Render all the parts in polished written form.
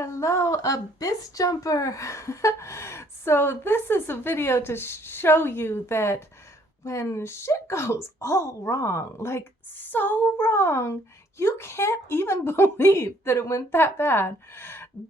Hello, Abyss Jumper. So this is a video to show you that when shit goes all wrong, like so wrong, you can't even believe that it went that bad.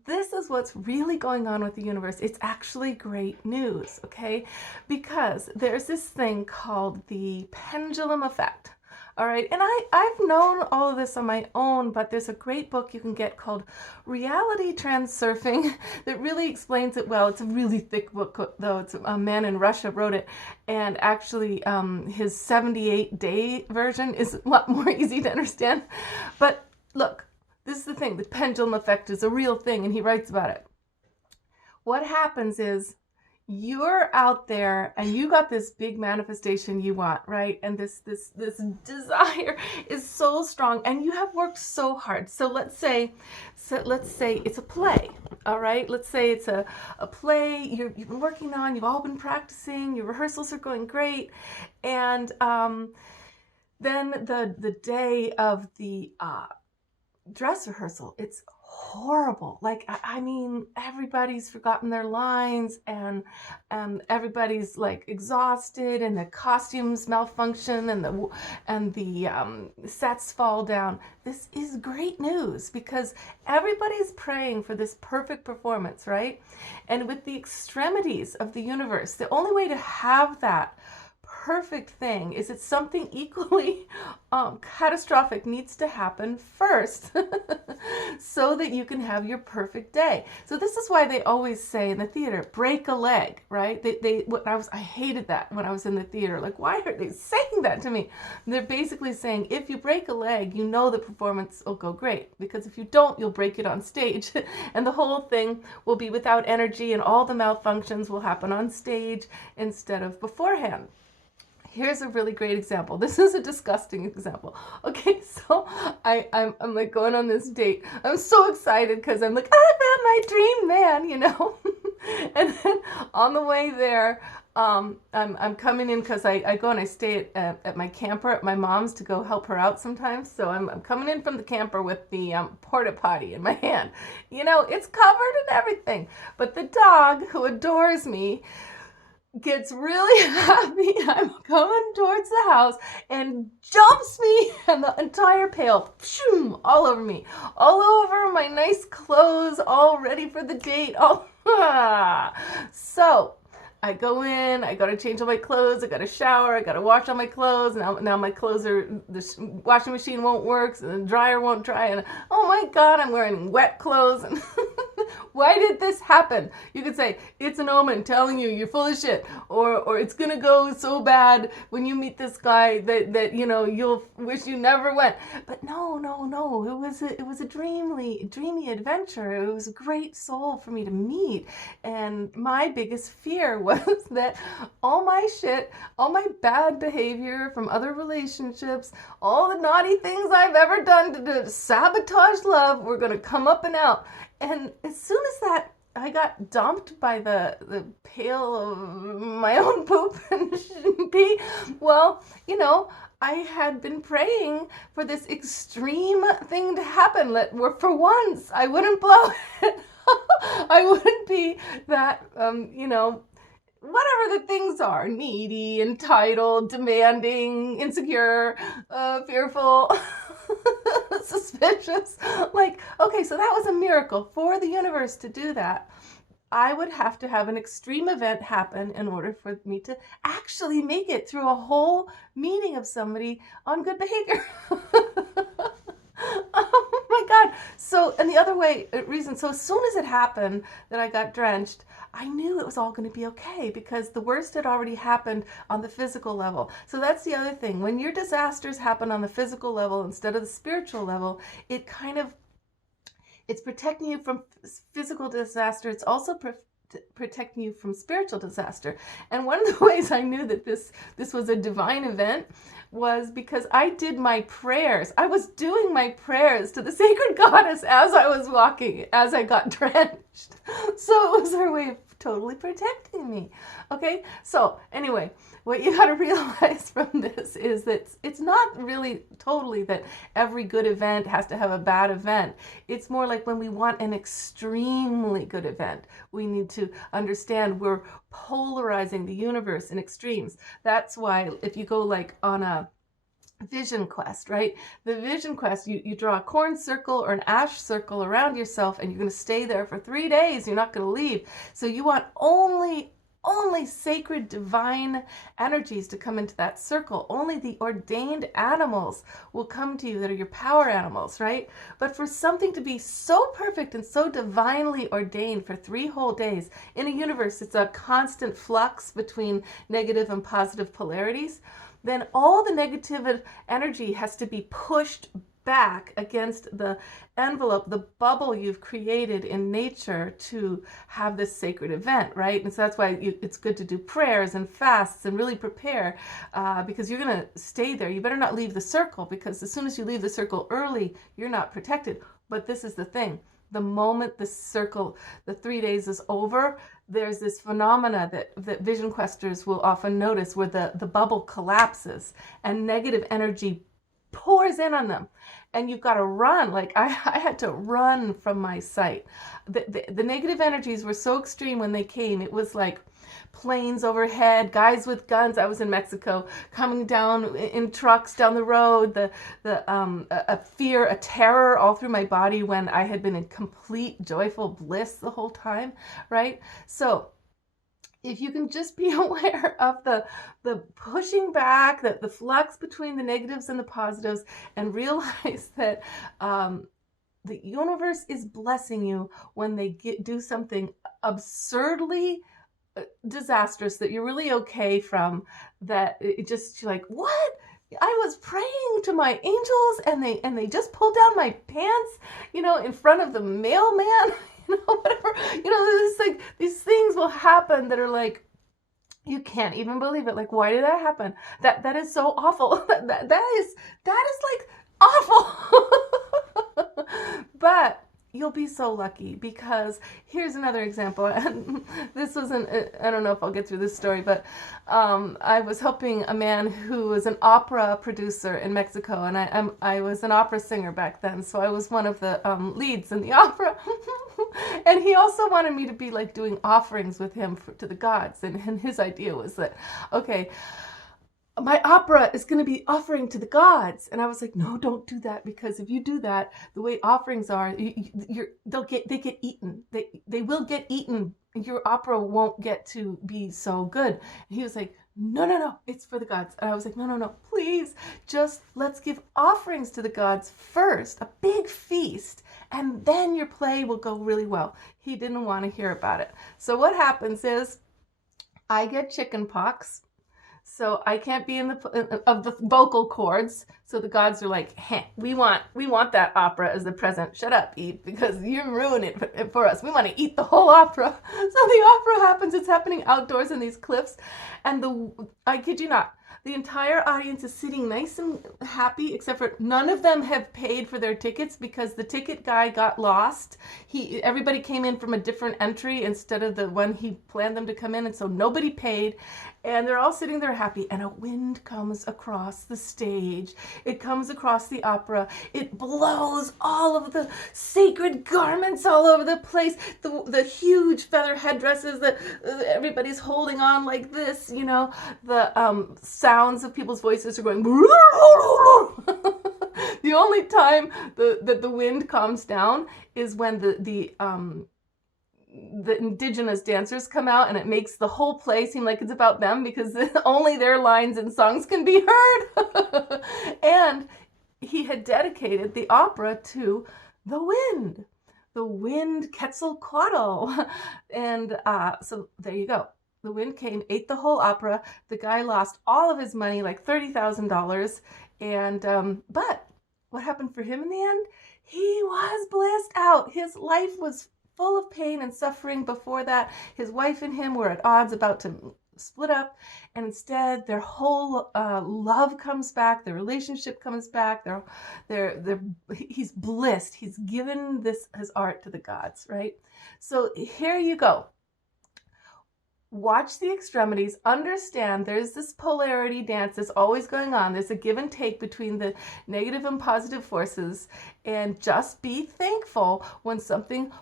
This is what's really going on with the universe. It's actually great news, okay? Because there's this thing called the pendulum effect. All right, and I've known all of this on my own, but there's a great book you can get called Reality Transurfing that really explains it well. It's a really thick book, though. It's a man in Russia wrote it, and actually his 78-day version is a lot more easy to understand. But look, this is the thing. The pendulum effect is a real thing, and he writes about it. What happens is you're out there and you got this big manifestation you want, right? And this desire is so strong and you have worked so hard. So let's say it's a play. All right, let's say it's a play you've been working on, you've all been practicing, your rehearsals are going great, and then the day of the dress rehearsal, it's horrible. Like, I mean, everybody's forgotten their lines, and everybody's like exhausted, and the costumes malfunction, and the sets fall down. This is great news because everybody's praying for this perfect performance, right? And with the extremities of the universe, the only way to have that perfect thing is that something equally catastrophic needs to happen first so that you can have your perfect day. So this is why they always say in the theater, break a leg, right? I hated that when I was in the theater. Like, why are they saying that to me? They're basically saying, if you break a leg, you know the performance will go great, because if you don't, you'll break it on stage and the whole thing will be without energy and all the malfunctions will happen on stage instead of beforehand. Here's a really great example. This is a disgusting example. Okay, so I'm like going on this date. I'm so excited because I'm like, I found my dream man, you know? And then on the way there, I'm coming in because I go and I stay at my camper at my mom's to go help her out sometimes. So I'm coming in from the camper with the porta potty in my hand. You know, it's covered and everything. But the dog, who adores me, gets really happy. I'm coming towards the house and jumps me and the entire pail all over me, all over my nice clothes, all ready for the date. So I go in, I gotta change all my clothes, I gotta shower, I gotta wash all my clothes. Now my clothes the washing machine won't work, so the dryer won't dry, and oh my God, I'm wearing wet clothes. And why did this happen? You could say, it's an omen telling you you're full of shit, or it's gonna go so bad when you meet this guy that you know, you'll wish you never went. But no, it was a dreamy adventure. It was a great soul for me to meet. And my biggest fear was that all my shit, all my bad behavior from other relationships, all the naughty things I've ever done to sabotage love were gonna come up and out. And as soon as that I got dumped by the pail of my own poop and pee, well, you know, I had been praying for this extreme thing to happen, where for once I wouldn't blow it. I wouldn't be that, you know, whatever the things are, needy, entitled, demanding, insecure, fearful, suspicious. Like, okay, so that was a miracle for the universe to do that. I would have to have an extreme event happen in order for me to actually make it through a whole meeting of somebody on good behavior. Oh my God. So, and the other reason, so as soon as it happened that I got drenched, I knew it was all going to be okay because the worst had already happened on the physical level. So that's the other thing. When your disasters happen on the physical level instead of the spiritual level, it's protecting you from physical disaster. It's also protecting you from spiritual disaster. And one of the ways I knew that this was a divine event was because I did my prayers. I was doing my prayers to the sacred goddess as I was walking, as I got drenched. So it was her way of totally protecting me. Okay, so anyway, what you got to realize from this is that it's not really totally that every good event has to have a bad event. It's more like when we want an extremely good event, we need to understand we're polarizing the universe in extremes. That's why if you go like on a vision quest, right? The vision quest, you draw a corn circle or an ash circle around yourself, and you're going to stay there for 3 days. You're not going to leave. So you want only sacred divine energies to come into that circle. Only the ordained animals will come to you that are your power animals, right? But for something to be so perfect and so divinely ordained for 3 whole days in a universe, it's a constant flux between negative and positive polarities, then all the negative energy has to be pushed back against the envelope, the bubble you've created in nature to have this sacred event, right? And so that's why it's good to do prayers and fasts and really prepare, because you're going to stay there. You better not leave the circle, because as soon as you leave the circle early, you're not protected. But this is the thing. The moment the circle, the 3 days is over, there's this phenomena that vision questers will often notice where the bubble collapses and negative energy pours in on them, and you've got to run. Like I had to run from my sight. The negative energies were so extreme when they came. It was like planes overhead, guys with guns. I was in Mexico, coming down in trucks down the road. A fear, a terror all through my body when I had been in complete joyful bliss the whole time, right? So if you can just be aware of the pushing back, that the flux between the negatives and the positives, and realize that the universe is blessing you when they do something absurdly disastrous that you're really okay from, that it just, you're like, what? I was praying to my angels and they just pulled down my pants, in front of the mailman, whatever. It's like these things will happen that are like, you can't even believe it. Like, why did that happen? That is so awful. that is like awful. But you'll be so lucky, because here's another example. And this wasn't, I don't know if I'll get through this story, but I was helping a man who was an opera producer in Mexico, and I was an opera singer back then, so I was one of the leads in the opera. And he also wanted me to be like doing offerings with him to the gods, and his idea was that, okay, my opera is going to be offering to the gods. And I was like, no, don't do that, because if you do that, the way offerings are, they get eaten. They will get eaten. Your opera won't get to be so good. And he was like, no, it's for the gods. And I was like, no, please, just let's give offerings to the gods first, a big feast, and then your play will go really well. He didn't want to hear about it. So what happens is I get chicken pox. So I can't be in the vocal cords. So the gods are like, hey, we want that opera as the present. Shut up, Eve, because you're ruining it for us. We want to eat the whole opera. So the opera happens. It's happening outdoors in these cliffs. And I kid you not, the entire audience is sitting nice and happy, except for none of them have paid for their tickets, because the ticket guy got lost. Everybody came in from a different entry instead of the one he planned them to come in, and so nobody paid. And they're all sitting there happy, and a wind comes across the stage. It comes across the opera. It blows all of the sacred garments all over the place. The huge feather headdresses that everybody's holding on like this, the sounds of people's voices are going. The only time that the wind calms down is when the indigenous dancers come out, and it makes the whole play seem like it's about them, because only their lines and songs can be heard. And he had dedicated the opera to the wind Quetzalcoatl. And so there you go. The wind came, ate the whole opera. The guy lost all of his money, like $30,000. And but what happened for him in the end? He was blissed out. His life was full of pain and suffering before that. His wife and him were at odds, about to split up, and instead their whole love comes back, their relationship comes back. He's blissed. He's given his art to the gods, right? So here you go. Watch the extremities, understand there's this polarity dance that's always going on. There's a give and take between the negative and positive forces, and just be thankful when something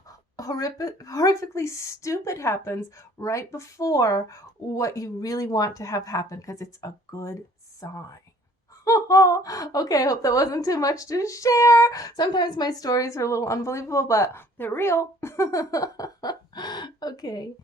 horrifically stupid happens right before what you really want to have happen, because it's a good sign. Okay, I hope that wasn't too much to share. Sometimes my stories are a little unbelievable, but they're real. Okay.